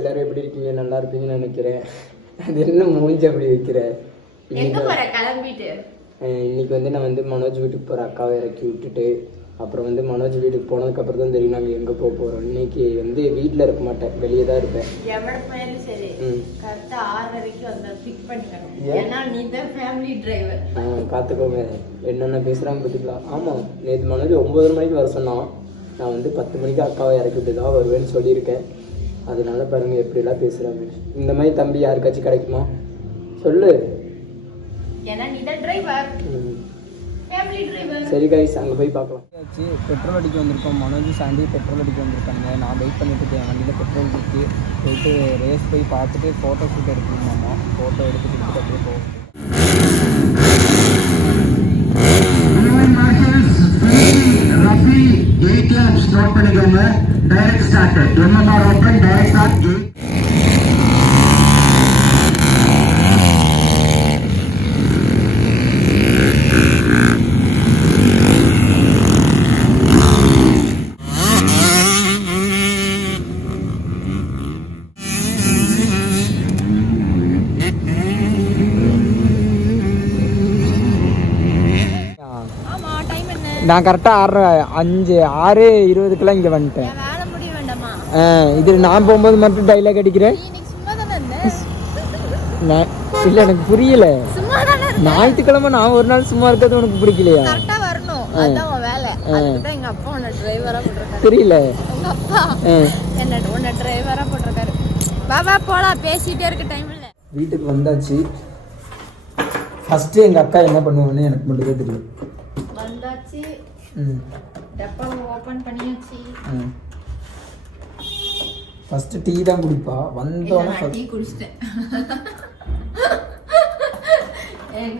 எல்லாரும் எப்படி இருக்கீங்க? நல்லா இருப்பீங்கன்னு நினைக்கிறேன். அது என்ன மூஞ்சி அப்படி வைக்கிற? இன்னைக்கு வந்து நான் வந்து மனோஜ் வீட்டுக்கு போகிறேன். அக்காவை இறக்கி விட்டுட்டு அப்புறம் வந்து மனோஜ் வீட்டுக்கு போனதுக்கப்புறம் தான் தெரியும் நாங்கள் எங்கே போக போகிறோம். இன்னைக்கு வந்து வீட்டில் இருக்க மாட்டேன், வெளியே தான் இருப்பேன். பார்த்துக்கோங்க என்னென்ன பேசுகிறாங்க பார்த்துக்கலாம். ஆமாம், நேற்று மனோஜ் 9 மணிக்கு வர சொன்னான். நான் வந்து 10 மணிக்கு அக்காவை இறக்கி விட்டு தான் வருவேன்னு சொல்லியிருக்கேன். அதனால பாருங்க எப்படிலாம் பேசுகிறாங்க. இந்த மாதிரி தம்பி யாருக்காச்சும் கிடைக்குமா சொல்லு. சரி கைஸ், அங்கே போய் பார்க்கலாம். பெட்ரோல் அடிக்க வந்திருக்கோம். மனோஜ் சாண்டி பெட்ரோல் அடிக்க வந்திருக்காங்க. நான் வெயிட் பண்ணிட்டு இருக்கேன். வண்டியில் பெட்ரோல் இருக்கு. போயிட்டு ரேஸ் போய் பார்த்துட்டு ஃபோட்டோ ஷூட் எடுக்கணுமாம்மா. ஃபோட்டோ எடுத்து கொடுத்துட்டு அப்படியே போவோம். ஸ்டார்ட் பண்ணிக்கோங்க. Direct start. MMR open. Direct start. நான் கரெக்டாக 6:20 இங்கே வந்துட்டேன். இது நான் போகும்போது மட்டும் டைலாக் அடிக்கிறேன். இல்லை எனக்கு புரியல. ஞாயிற்றுக்கிழமை நான் ஒரு நாள் சும்மா இருக்கிறது உனக்கு பிடிக்கலையா? தெரியல. வீட்டுக்கு வந்தாச்சு. ஃபர்ஸ்ட் எங்க அக்கா என்ன பண்ணுவாங்கன்னு எனக்கு மட்டும் தான் தெரியும். வந்தாச்சு. டப்பாவை ஓபன் பண்ணியாச்சு. ஃபர்ஸ்ட் டீ தான் குடிப்பா. வந்தோனே டீ குடிச்சிட்டேன்.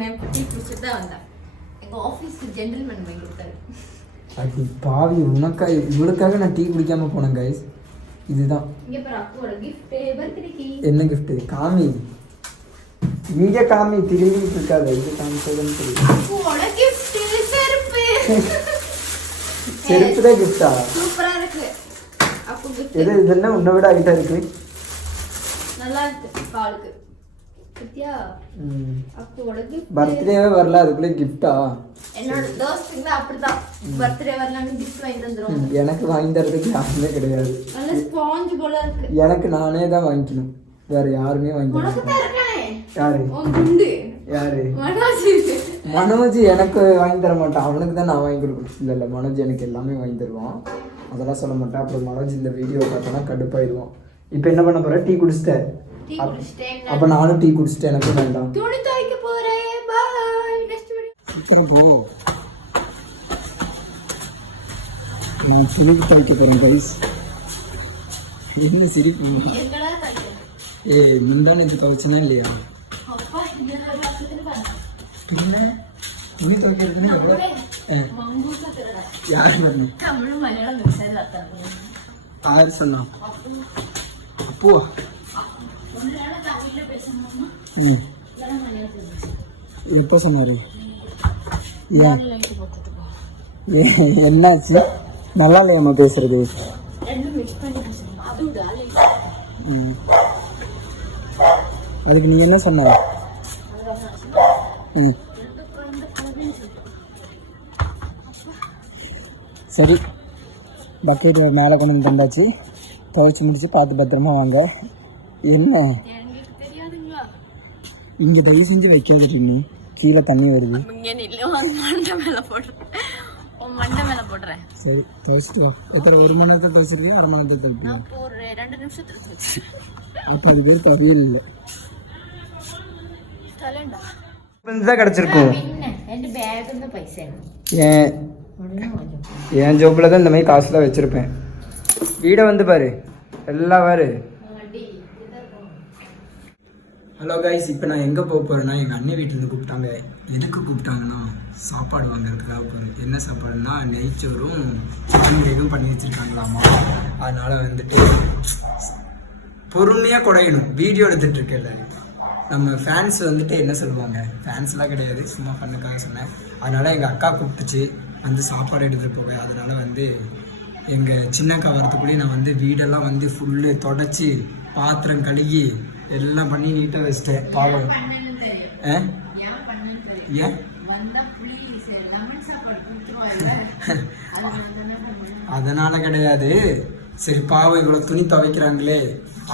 நான் டீ குடிச்சிட்டு தான் வந்தேன். எங்க ஆபீஸ் ஜென்டில்மேன் வாங்கி கொடுத்தாரு. அது பாவி, உனக்கா இவளுக்காக நான் டீ குடிக்காம போனேன் கைஸ். இதுதான் இங்க பாரு அக்கோட gift, பர்த்டே கீ. என்ன gift? காமி. இங்க காமி, திரும்பிட்டு இருக்காத. இது காமிச்சதுன்னு தெரியும். அக்கோட gift செருப்பு. செருப்பு தான் gift-ஆ? சூப்பரா இருக்கு. அப்போ gift. இது என்ன உன்னை விட ஹைட்டா இருக்கு. நல்லா இருக்கு காலுக்கு. சத்யா. அக்கோட gift. பர்த்டேவே வரல அதுக்குள்ள gift-ஆ? என்னோட தோஸ்துங்க அப்படிதான். பர்த்டே வரலன்னு gift வாங்கி தந்துரும். எனக்கு வாங்கி தரதுக்கு யாருமே கிடையாது. நல்ல ஸ்பாஞ்ச் போல இருக்கு. எனக்கு நானே தான் வாங்கிக்கணும். வேற யாருமே வாங்கி தர. யாரு? யாரு? மனோஜ் எனக்கு வாங்கி தர மாட்டான். அவனுக்கு தான் நான் வாங்கி கொடுக்கணும். இல்லை மனோஜ் எனக்கு எல்லாமே வாங்கி தருவான். அதெல்லாம் சொல்ல மாட்டேன். அப்புறம் மனோஜ் இந்த வீடியோ பார்த்தோன்னா கடுப்பாயிடுவான். இப்போ என்ன பண்ண போற? டீ குடிச்சிட்டேன். அப்ப நானும் டீ குடிச்சிட்டேன். எனக்கு வேண்டாம். சீக்கிரம் போ. நான் சிரிப்பு துவைக்க போறேன் கைஸ். என்ன சிரிப்பு? முந்தானே இது துவைச்சுனா இல்லையா? துணி துவைக்கிறதுன்னு யாரு வரணும்? யாரு சொன்னா? அப்போ எப்போ சொன்னாரு? என்னாச்சு? நல்லா இல்லையம்மா பேசுறது. அதுக்கு நீ என்ன சொன்ன? சரி, பக்கெட் மேலே கொண்டு வந்து தந்தாச்சு. துவைச்சி முடிச்சு பார்த்து பத்திரமா வாங்க. என்ன இங்கே தயவு செஞ்சு வைக்காத நீ. கீழே தண்ணி வருது. சரி துவைச்சிட்டு வா. எத்தனை 1 மணி நேரத்தை துவைச்சிருக்கியா? 1/2 மணி நேரத்தை துவைச்சு. அப்போ அது பேர் தவியல் இல்லை. கிடைச்சிருக்கும். என் ஜோப்பில் தான் இந்த மாதிரி காசுலாம் வச்சிருப்பேன். வீடை வந்து பாரு, எல்லாம் பாரு. ஹலோ கைஸ், இப்போ நான் எங்கே போக போகிறேன்னா எங்கள் அண்ணன் வீட்டிலேருந்து கூப்பிட்டாங்க. எதுக்கு கூப்பிட்டாங்கன்னா சாப்பாடு வாங்குறதுக்காக போகிறேன். என்ன சாப்பாடுன்னா நெய்ச்சோறும் சிக்கன் கிரேவியும் பண்ணி வச்சுருக்காங்களாமா. அதனால் வந்துட்டு பொறுமையாக குறையணும். வீடியோ எடுத்துகிட்டு இருக்கேன்ல, நம்ம ஃபேன்ஸ் வந்துட்டு என்ன சொல்லுவாங்க, ஃபேன்ஸ்லாம் கிடையாது, சும்மா பண்ணுக்காக சொன்னேன். அதனால் எங்கள் அக்கா கூப்பிட்டுச்சு வந்து சாப்பாடு எடுத்துகிட்டு போவேன். அதனால் வந்து எங்கள் சின்னக்கா வரத்துக்குள்ளேயே நான் வந்து வீடெல்லாம் வந்து ஃபுல்லு தொடச்சி பாத்திரம் கழுகி எல்லாம் பண்ணி நீட்டாக வச்சிட்டேன். பாவம். ஏன் அதனால கிடையாது. சரி பாவம் இவ்வளோ துணி துவைக்கிறாங்களே,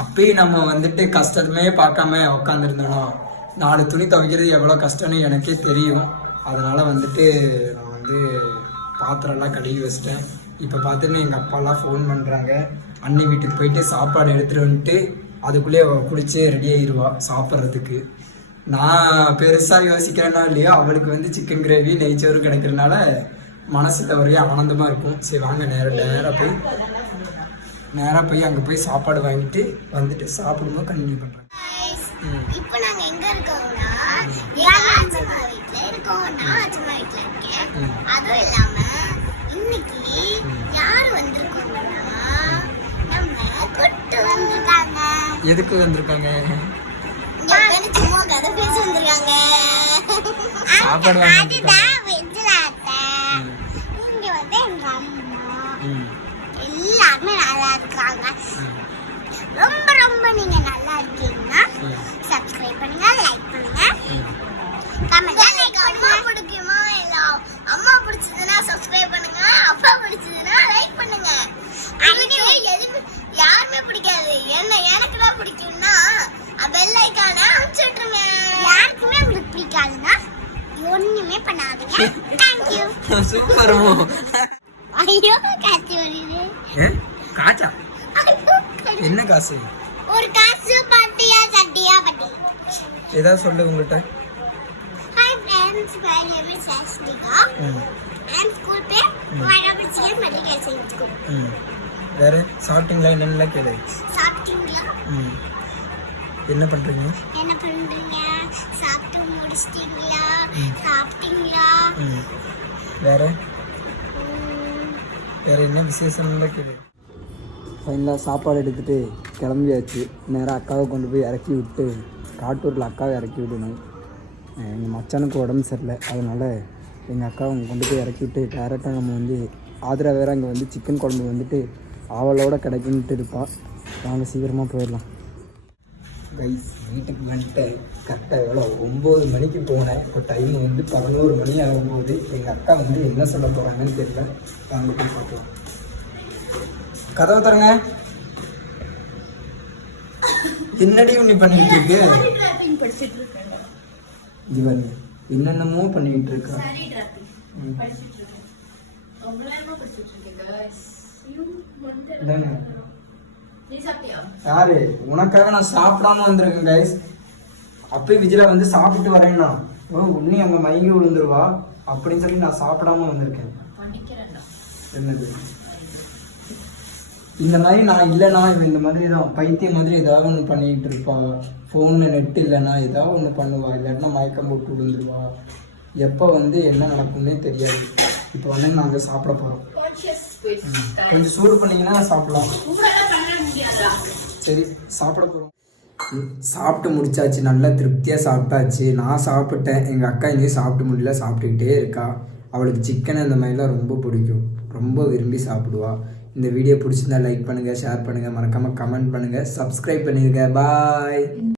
அப்பயும் நம்ம வந்துட்டு கஷ்டமே பார்க்காம உட்காந்துருந்தோம். 4 துணி துவைக்கிறது எவ்வளோ கஷ்டம்னு எனக்கே தெரியும். அதனால வந்துட்டு நான் வந்து பாத்திரம்லாம் கழுவி வச்சிட்டேன். இப்போ பார்த்துட்டு எங்கள் அப்பாலாம் ஃபோன் பண்ணுறாங்க. அண்ணி வீட்டுக்கு போயிட்டு சாப்பாடு எடுத்துகிட்டு வந்துட்டு அதுக்குள்ளேயே குளிச்சு ரெடி ஆகிடுவா சாப்பிட்றதுக்கு. நான் பெருசாக யோசிக்கிறேன்னா இல்லையோ, அவளுக்கு வந்து சிக்கன் கிரேவி நெய்ச்சோறு கிடைக்கிறதுனால மனசில் ஒரே ஆனந்தமாக இருக்கும். சரி வாங்க நேராக போய் அங்கே போய் சாப்பாடு வாங்கிட்டு வந்துட்டு சாப்பிடும்போது கண்டினியூ பண்ணுறேன். இப்போ நாங்க எங்க இருக்கோம்னா அச்சம்மா வீட்டுல இருக்கோம். நான் அச்சம்மா வீட்டுல இருக்கேன். அதுவும் இல்லாம இன்னைக்கு யாரு வந்திருக்கோம்னா நம்ம கூட்டு வந்திருக்காங்க. எதுக்கு வந்திருக்காங்க? சும்மா கதை பேச வந்திருக்காங்க. சாப்பாடு அதுதான் வெஜ்ஜிலாத்த. இங்க வந்து எங்க அம்மா எல்லாருமே நல்லா இருக்காங்க. ரொம்ப ரொம்ப நீங்க நல்லா இருக்கீங்கன்னா சப்ஸ்கிரைப் பண்ணுங்க, லைக் பண்ணுங்க, கமெண்ட் லைக் பண்ணுங்க. பிடிக்குமா இல்ல அம்மா பிடிச்சதுன்னா சப்ஸ்கிரைப் பண்ணுங்க, அப்பா பிடிச்சதுன்னா லைக் பண்ணுங்க. அதுக்கு எதுக்கு யாருமே பிடிக்காது, எனக்கு தான் பிடிக்கும்னா பெல் ஐகான அமுச்சு விட்டுருங்க. யாருக்குமே உங்களுக்கு பிடிக்காதுன்னா ஒண்ணுமே பண்ணாதீங்க. Thank you. சூப்பர். ஐயோ காசு வருது. காச்சா என்ன காசு? ஒரு காசு பாட்டியா சட்டியா பட்டி. ஏதாவது சொல்லு உங்கள்கிட்ட. Hi friends, my name is Ashtika. I'm school pay Varabichigan Medical School. வேற சாப்பிட்டீங்களா? என்னென்ன கேளு. சாப்பிட்டீங்களா? என்ன பண்றீங்க? சாப்பிட்டு முடிச்சிட்டீங்களா? சாப்பிட்டீங்களா? வேற என்ன விசேஷம்ல கேளு. ஃபைனலாக சாப்பாடு எடுத்துகிட்டு கிளம்பியாச்சு. நேராக அக்காவை கொண்டு போய் இறக்கி விட்டு காட்டூரில் அக்காவை இறக்கி விடணும். எங்கள் மச்சானுக்கு உடம்பு சரியில்லை, அதனால் எங்கள் அக்காவை அங்கே கொண்டு போய் இறக்கி விட்டு டேரெக்டாக நம்ம வந்து ஆதிரா வேறு அங்கே வந்து சிக்கன் குழம்பு வந்துட்டு அவளோட கிடைக்குன்ட்டு இருப்பாள். நாங்கள் சீக்கிரமாக போயிடலாம். கைஸ் வீட்டுக்கு வந்துட்டு கரெக்டாக எவ்வளோ 9 மணிக்கு போனேன். இப்போ டைம் வந்து 11 மணி ஆகும்போது எங்கள் அக்கா வந்து என்ன சொல்ல போகிறாங்கன்னு தெரியல. வாங்க போய் பார்க்கலாம். கதவை தரங்க. என்னடியும் நீ பண்ணிட்டு இருக்கு? இது என்னென்னமோ பண்ணிட்டு இருக்கா. யாரு உனக்காக நான் சாப்பிடாம வந்திருக்கேன் கைஸ். அப்பயே விஜில வந்து சாப்பிட்டு வரேன்னா உன்னி அங்க மயங்கி விழுந்துருவா அப்படின்னு சொல்லி நான் சாப்பிடாம வந்திருக்கேன். என்னது இந்த மாதிரி நான் இல்லைனா இவன் இந்த மாதிரி தான் பைத்தியம் மாதிரி ஏதாவது ஒன்று பண்ணிக்கிட்டு இருப்பா. ஃபோனில் நெட் இல்லைன்னா ஏதாவது ஒன்று பண்ணுவா, இல்லாட்டினா மயக்கம் போட்டு விழுந்துருவா. எப்போ வந்து என்ன நடக்கும்னே தெரியாது. இப்போ வந்து நாங்கள் சாப்பிட போகிறோம். கொஞ்சம் சூடு பண்ணிங்கன்னா சாப்பிடலாம். சரி சாப்பிட போகிறோம். சாப்பிட்டு முடிச்சாச்சு, நல்லா திருப்தியாக சாப்பிட்டாச்சு. நான் சாப்பிட்டேன், எங்கள் அக்கா இங்கேயும் சாப்பிட்டு முடியல, சாப்பிட்டுக்கிட்டே இருக்கா. அவளுக்கு சிக்கன் அந்த மாதிரிலாம் ரொம்ப பிடிக்கும், ரொம்ப விரும்பி சாப்பிடுவா. இந்த வீடியோ பிடிச்சிருந்தா லைக் பண்ணுங்கள், ஷேர் பண்ணுங்கள், மறக்காமல் கமெண்ட் பண்ணுங்கள், சப்ஸ்கிரைப் பண்ணிடுங்க. பாய்.